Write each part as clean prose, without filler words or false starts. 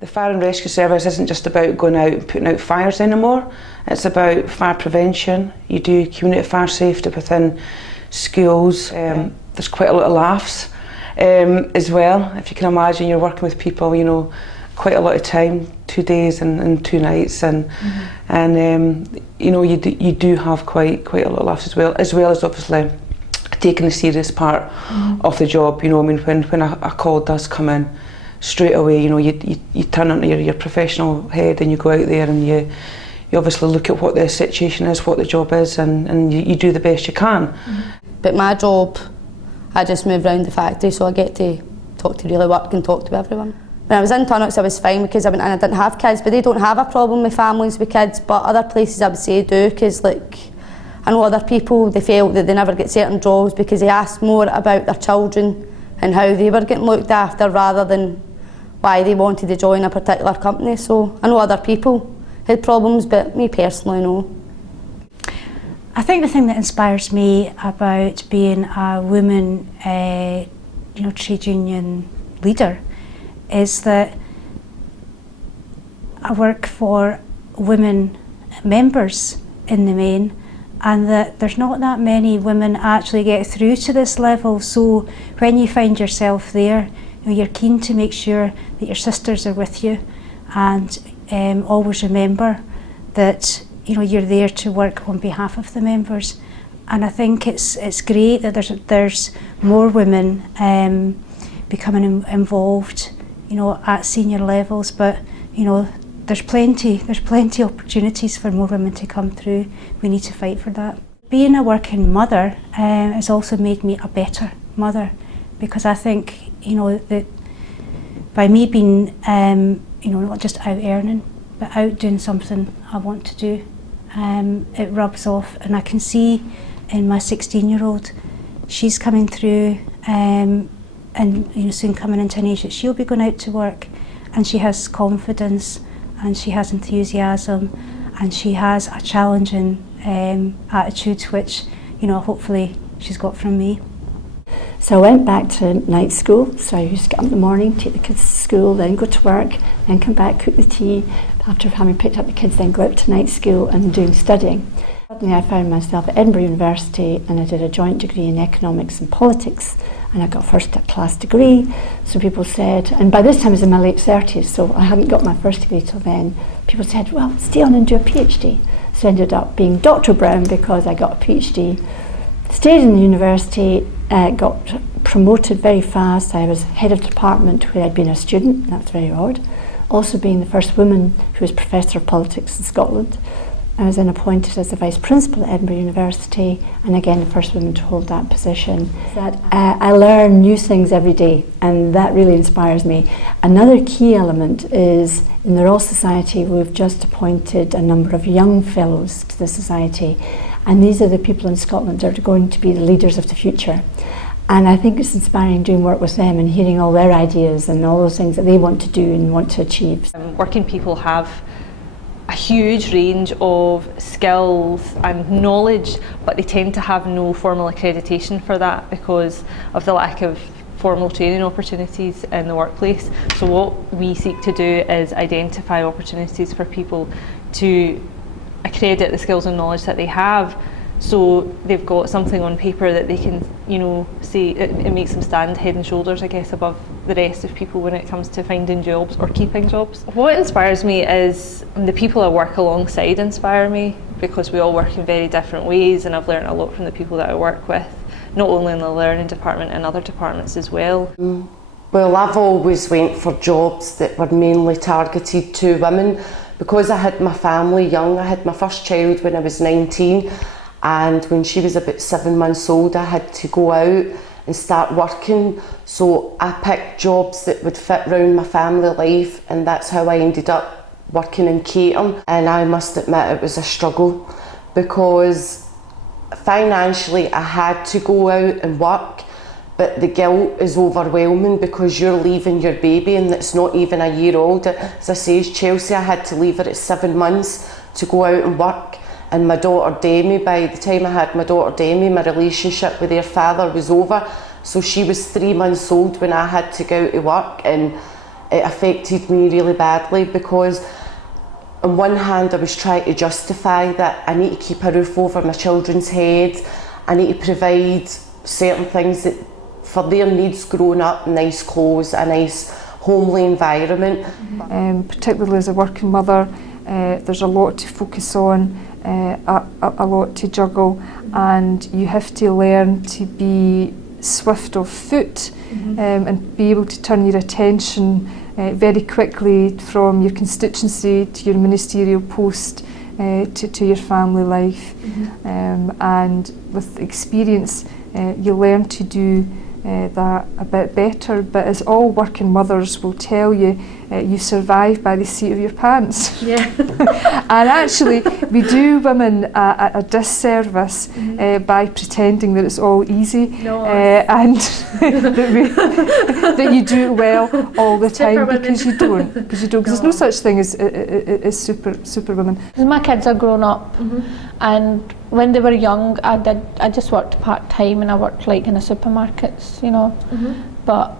The fire and rescue service isn't just about going out and putting out fires anymore. It's about fire prevention. You do community fire safety within schools. There's quite a lot of laughs as well. If you can imagine, you're working with people, you know, quite a lot of time, 2 days and 2 nights, and you know, you do have quite a lot of laughs as well as obviously taking the serious part of the job. You know, I mean, when a call does come in, straight away, you know, you turn onto your professional head and you go out there and you obviously look at what the situation is, what the job is, and you do the best you can. But my job, I just move around the factory, so I get to talk to really work and talk to everyone. When I was in Tunnocks, I was fine because I didn't have kids, but they don't have a problem with families with kids, but other places I would say do, because like, I know other people, they felt that they never get certain jobs because they ask more about their children and how they were getting looked after rather than why they wanted to join a particular company. So I know other people had problems, but me personally, no. I think the thing that inspires me about being a woman, you know, trade union leader is that I work for women members in the main, and that there's not that many women actually get through to this level. So when you find yourself there, you know, you're keen to make sure that your sisters are with you, and always remember that, you know, you're there to work on behalf of the members. And I think it's great that there's more women becoming involved, you know, at senior levels. But you know, there's plenty opportunities for more women to come through. We need to fight for that. Being a working mother has also made me a better mother, because I think, you know, that by me being, you know, not just out earning, but out doing something I want to do, it rubs off. And I can see in my 16-year-old, she's coming through, and you know, soon coming into an age that she'll be going out to work, and she has confidence, and she has enthusiasm, and she has a challenging attitude, which, you know, hopefully she's got from me. So I went back to night school. So I used to get up in the morning, take the kids to school, then go to work, then come back, cook the tea. After having picked up the kids, then go out to night school and doing studying. Suddenly I found myself at Edinburgh University, and I did a joint degree in economics and politics, and I got a first class degree. So people said, and by this time I was in my late 30s, so I hadn't got my first degree till then. People said, well, stay on and do a PhD. So I ended up being Dr. Brown because I got a PhD. Stayed in the university, got promoted very fast. I was head of department where I'd been a student. That's very odd. Also being the first woman who was Professor of Politics in Scotland. I was then appointed as the Vice Principal at Edinburgh University, and again the first woman to hold that position. I learn new things every day, and that really inspires me. Another key element is in the Royal Society we've just appointed a number of young fellows to the Society, and these are the people in Scotland that are going to be the leaders of the future. And I think it's inspiring doing work with them and hearing all their ideas and all those things that they want to do and want to achieve. Working people have a huge range of skills and knowledge, but they tend to have no formal accreditation for that because of the lack of formal training opportunities in the workplace. So what we seek to do is identify opportunities for people to accredit the skills and knowledge that they have, so they've got something on paper that they can, you know, say it makes them stand head and shoulders, I guess, above the rest of people when it comes to finding jobs or keeping jobs. What inspires me is the people I work alongside inspire me, because we all work in very different ways, and I've learned a lot from the people that I work with, not only in the learning department and other departments as well. Well, I've always went for jobs that were mainly targeted to women. Because I had my family young, I had my first child when I was 19, and when she was about 7 months old I had to go out and start working, so I picked jobs that would fit around my family life, and that's how I ended up working in catering. And I must admit it was a struggle, because financially I had to go out and work, but the guilt is overwhelming because you're leaving your baby and it's not even a year old. As I say, Chelsea, I had to leave her at 7 months to go out and work. And my daughter Demi, by the time I had my daughter Demi, my relationship with their father was over. So she was 3 months old when I had to go to work, and it affected me really badly, because on one hand I was trying to justify that I need to keep a roof over my children's heads, I need to provide certain things that for their needs growing up, nice clothes, a nice homely environment. Particularly as a working mother, there's a lot to focus on, a lot to juggle, and you have to learn to be swift of foot and be able to turn your attention very quickly from your constituency to your ministerial post to your family life. And with experience you learn to do that a bit better, but as all working mothers will tell you, you survive by the seat of your pants. Yeah. And actually we do women a disservice by pretending that it's all easy, and that you do it well all the time, because you don't, because there's no such thing as super women. My kids are grown up, and when they were young, I just worked part-time, and I worked like in a supermarkets, you know. But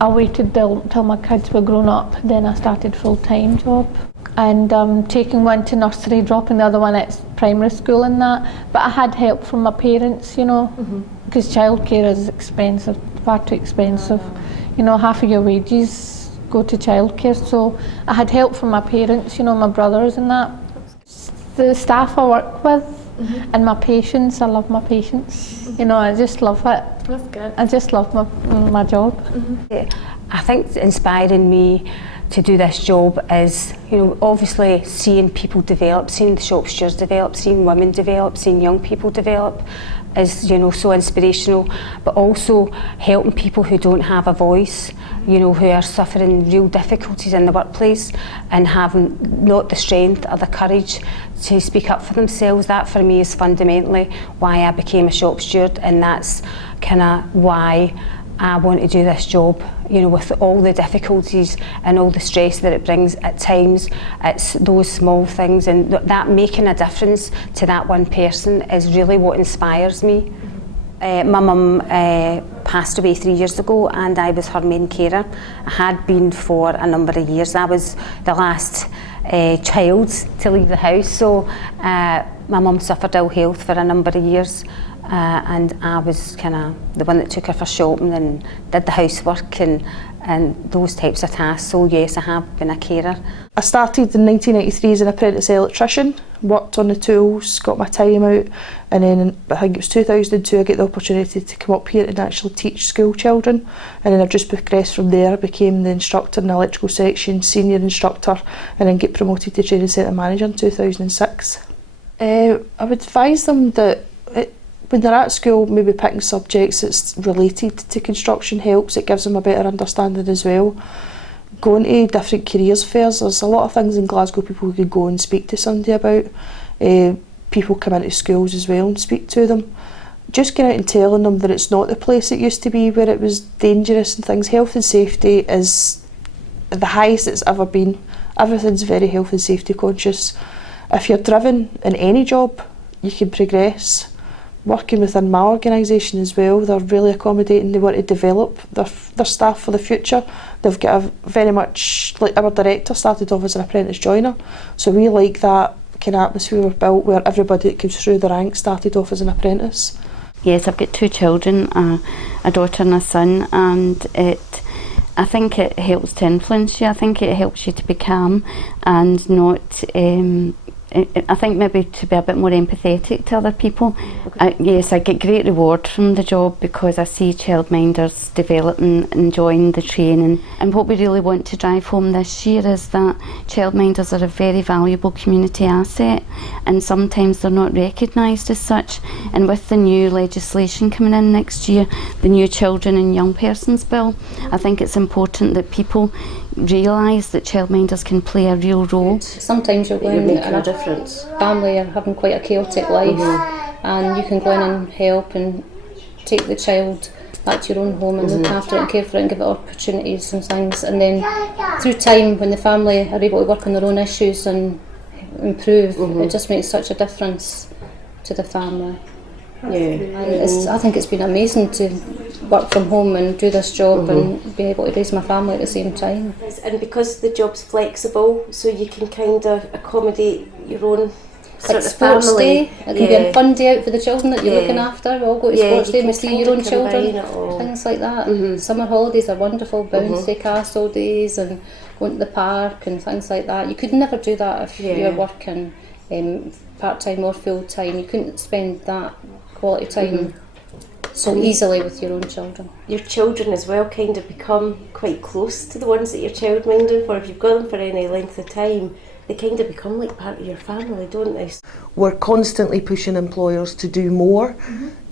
I waited till my kids were grown up, then I started full-time job. And taking one to nursery, dropping the other one at primary school and that. But I had help from my parents, you know, because childcare is expensive, far too expensive. You know, half of your wages go to childcare, so I had help from my parents, you know, my brothers and that. The staff I work with, and my patients, I love my patients. You know, I just love it. That's good. I just love my job. I think inspiring me to do this job is, you know, obviously seeing people develop, seeing the shop stewards develop, seeing women develop, seeing young people develop is, you know, so inspirational, but also helping people who don't have a voice, you know, who are suffering real difficulties in the workplace and having not the strength or the courage to speak up for themselves. That for me is fundamentally why I became a shop steward, and that's kind of why I want to do this job, you know, with all the difficulties and all the stress that it brings at times. It's those small things, and that making a difference to that one person is really what inspires me. My mum passed away 3 years ago, and I was her main carer. I had been for a number of years. I was the last child to leave the house, so my mum suffered ill health for a number of years. And I was kind of the one that took her for shopping and did the housework and those types of tasks. So yes, I have been a carer. I started in 1993 as an apprentice electrician, worked on the tools, got my time out, and then I think it was 2002 I got the opportunity to come up here and actually teach school children, and then I've just progressed from there. I became the instructor in the electrical section, senior instructor, and then get promoted to training centre manager in 2006. I would advise them that when they're at school, maybe picking subjects that's related to construction helps. It gives them a better understanding as well. Going to different careers fairs, there's a lot of things in Glasgow people could go and speak to somebody about. People come into schools as well and speak to them. Just getting out and telling them that it's not the place it used to be where it was dangerous and things. Health and safety is the highest it's ever been. Everything's very health and safety conscious. If you're driven in any job, you can progress. Working within my organisation as well, they're really accommodating. They want to develop their staff for the future. They've got a very much, like our director started off as an apprentice joiner, so we like that kind of atmosphere we've built where everybody that comes through the ranks started off as an apprentice. Yes, I've got two children, a daughter and a son, and I think it helps to influence you. I think it helps you to be calm and not I think maybe to be a bit more empathetic to other people. Yes, I get great reward from the job because I see childminders developing, enjoying the training. And what we really want to drive home this year is that childminders are a very valuable community asset, and sometimes they're not recognised as such. And with the new legislation coming in next year, the new Children and Young Persons Bill, I think it's important that people realise that childminders can play a real role. Sometimes you'll go in and a difference. Family are having quite a chaotic life, and you can go in and help and take the child back to your own home and look after it and care for it and give it opportunities and things. And then through time, when the family are able to work on their own issues and improve, it just makes such a difference to the family. And I think it's been amazing to work from home and do this job and be able to raise my family at the same time. And because the job's flexible, so you can kind of accommodate your own sort of sports family. Day, it can be a fun day out for the children that you're looking after. We all go to sports day and we see your own children, things like that. Summer holidays are wonderful, bouncy castle days and going to the park and things like that. You could never do that if you're working part-time or full-time. You couldn't spend that quality time so easily with your own children. Your children as well kind of become quite close to the ones that you're childminding for. If you've got them for any length of time, they kind of become like part of your family, don't they? We're constantly pushing employers to do more,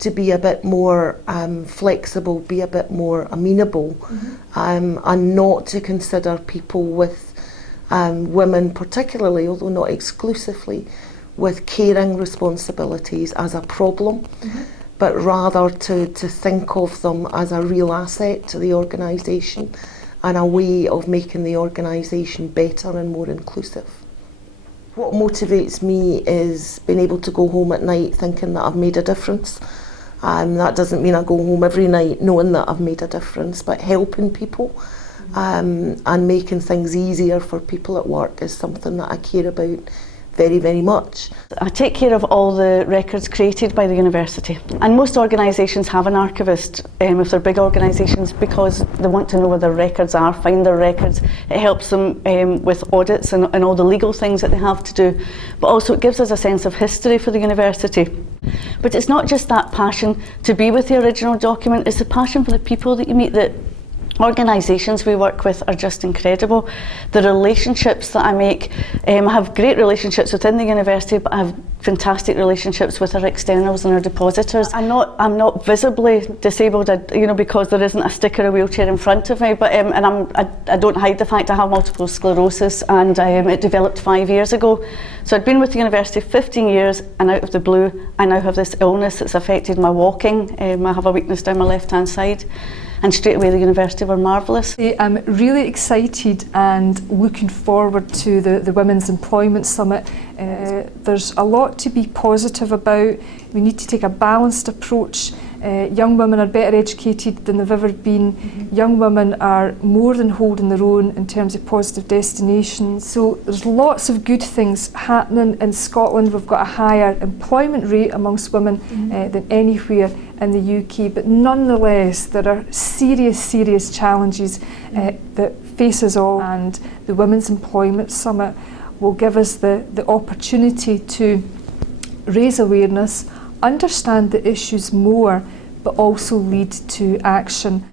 to be a bit more flexible, be a bit more amenable, and not to consider people with women particularly, although not exclusively, with caring responsibilities as a problem, but rather to think of them as a real asset to the organisation and a way of making the organisation better and more inclusive. What motivates me is being able to go home at night thinking that I've made a difference. That doesn't mean I go home every night knowing that I've made a difference, but helping people and making things easier for people at work is something that I care about very, very much. I take care of all the records created by the university, and most organisations have an archivist if they're big organisations, because they want to know where their records are, find their records. It helps them with audits and all the legal things that they have to do, but also it gives us a sense of history for the university. But it's not just that passion to be with the original document, it's the passion for the people that you meet. That organisations we work with are just incredible. The relationships that I make, I have great relationships within the university, but I have fantastic relationships with our externals and our depositors. I'm not visibly disabled, because there isn't a stick or a wheelchair in front of me, but I don't hide the fact I have multiple sclerosis, and it developed 5 years ago. So I'd been with the university 15 years, and out of the blue I now have this illness that's affected my walking. I have a weakness down my left hand side. And straight away the university were marvellous. I'm really excited and looking forward to the Women's Employment Summit. There's a lot to be positive about. We need to take a balanced approach. Young women are better educated than they've ever been. Young women are more than holding their own in terms of positive destinations. So there's lots of good things happening in Scotland. We've got a higher employment rate amongst women than anywhere in the UK, but nonetheless there are serious challenges that face us all, and the Women's Employment Summit will give us the opportunity to raise awareness, understand the issues more, but also lead to action.